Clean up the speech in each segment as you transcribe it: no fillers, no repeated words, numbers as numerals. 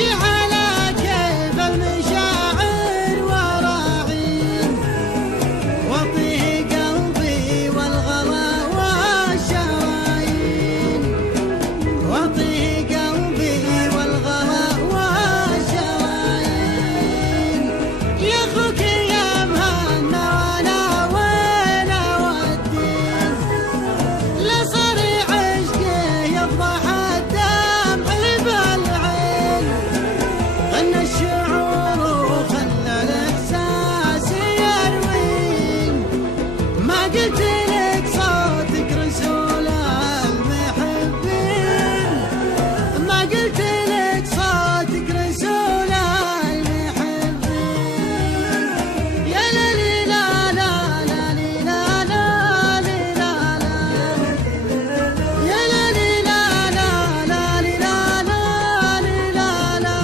ماشي على كيف المشاعر وراعين، واعطيه قلبي والغلا والشرايين، واعطيه قلبي والغلا والشرايين. يا اخوك يا مهنا وانا وين اوديه، لا صريع عشقه يفضح الدمع بالعين، غنى الشعور وخلى الاحساس يروين. ما قلت لك صوتك رسول المحبين، ما قلت لك صوتك رسول المحبين. يا ليلي لا لا لا لي لا لا لي لا لا، يا ليلي لا لا لا لي لا لا لي لا لا.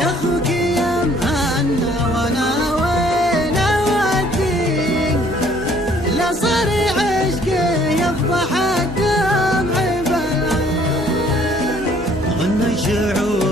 يا اخوك يا مهنا وانا وين اوديه، لا صريع عشقه يفضح الدمع بالعين، غنى الشعور